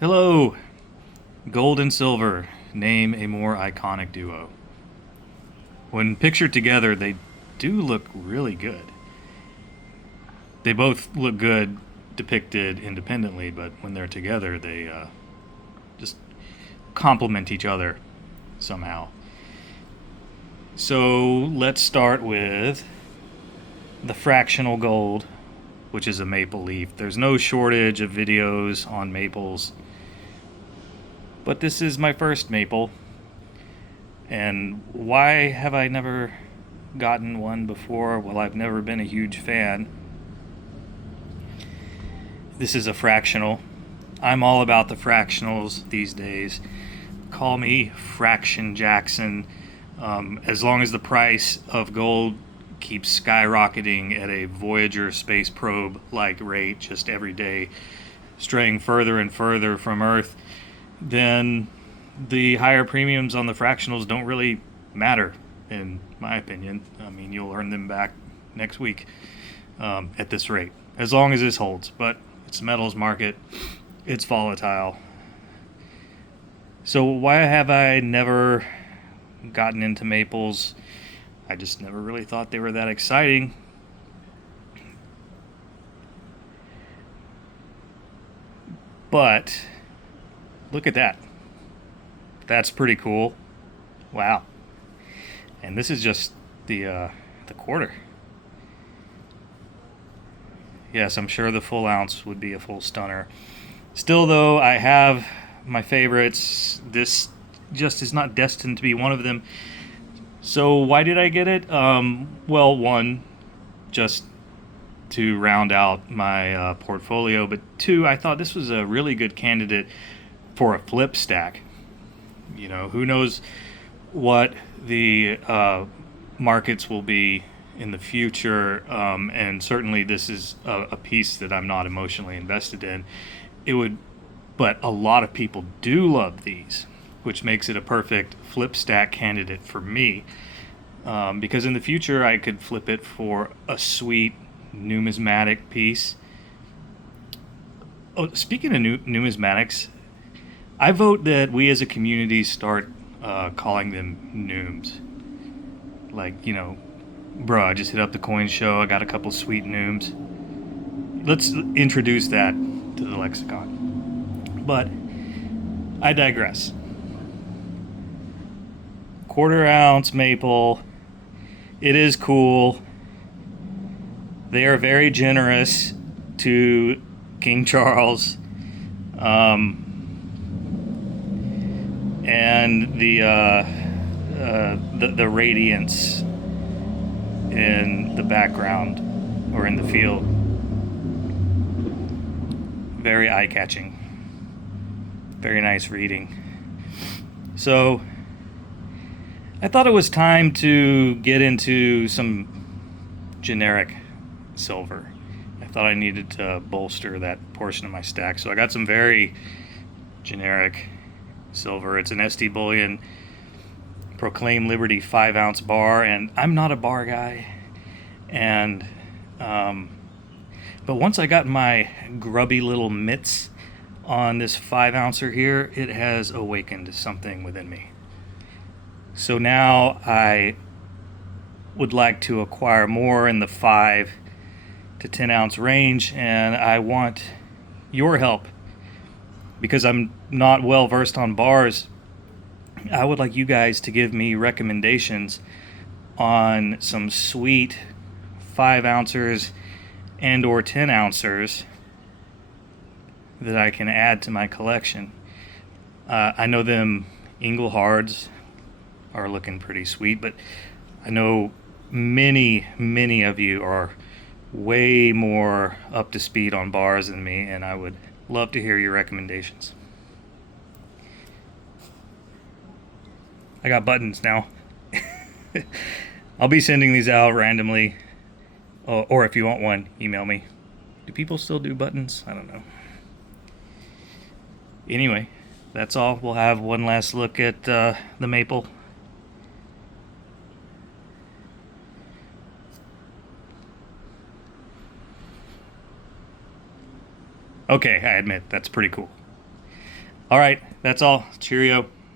Hello, gold and silver. Name a more iconic duo. When pictured together, they do look really good. They both look good depicted independently, but when they're together, they just complement each other somehow. So let's start with the fractional gold, which is a maple leaf. There's no shortage of videos on maples, but this is my first maple. And why have I never gotten one before? Well, I've never been a huge fan. This is a fractional. I'm all about the fractionals these days. Call me Fraction Jackson. As long as the price of gold keeps skyrocketing at a Voyager space probe like rate just every day, straying further and further from Earth, then the higher premiums on the fractionals don't really matter, in my opinion. I mean, you'll earn them back next week at this rate, as long as this holds. But it's a metals market, it's volatile. So, why have I never gotten into maples? I just never really thought they were that exciting. But look at that. That's pretty cool. Wow. And this is just the quarter. Yes, I'm sure the full ounce would be a full stunner. Still, though, I have my favorites. This just is not destined to be one of them. So why did I get it? Well, one, just to round out my portfolio, but two, I thought this was a really good candidate for a flip stack. You know, who knows what the markets will be in the future, and certainly this is a piece that I'm not emotionally invested in. It would, but a lot of people do love these, which makes it a perfect flip stack candidate for me. Because in the future I could flip it for a sweet numismatic piece. Oh, speaking of numismatics, I vote that we as a community start calling them nooms. Like, you know, bro, I just hit up the coin show. I got a couple sweet nooms. Let's introduce that to the lexicon. But I digress. Quarter ounce maple. It is cool. They are very generous to King Charles. And the radiance in the background or in the field, very eye-catching, very nice reading. So I thought it was time to get into some generic silver. I thought I needed to bolster that portion of my stack, so I got some very generic silver. It's an SD Bullion Proclaim Liberty 5-ounce bar, and I'm not a bar guy. And but once I got my grubby little mitts on this 5-ouncer here, it has awakened something within me. So now I would like to acquire more in the 5 to 10 ounce range, and I want your help because I'm not well versed on bars. I would like you guys to give me recommendations on some sweet 5-ouncers and or 10-ouncers that I can add to my collection. I know them Inglehards are looking pretty sweet, but I know many of you are way more up to speed on bars than me, and I would love to hear your recommendations. I got buttons now. I'll be sending these out randomly, or if you want one, email me. Do people still do buttons? I don't know. Anyway, that's all. We'll have one last look at the maple. Okay, I admit, that's pretty cool. All right, that's all. Cheerio.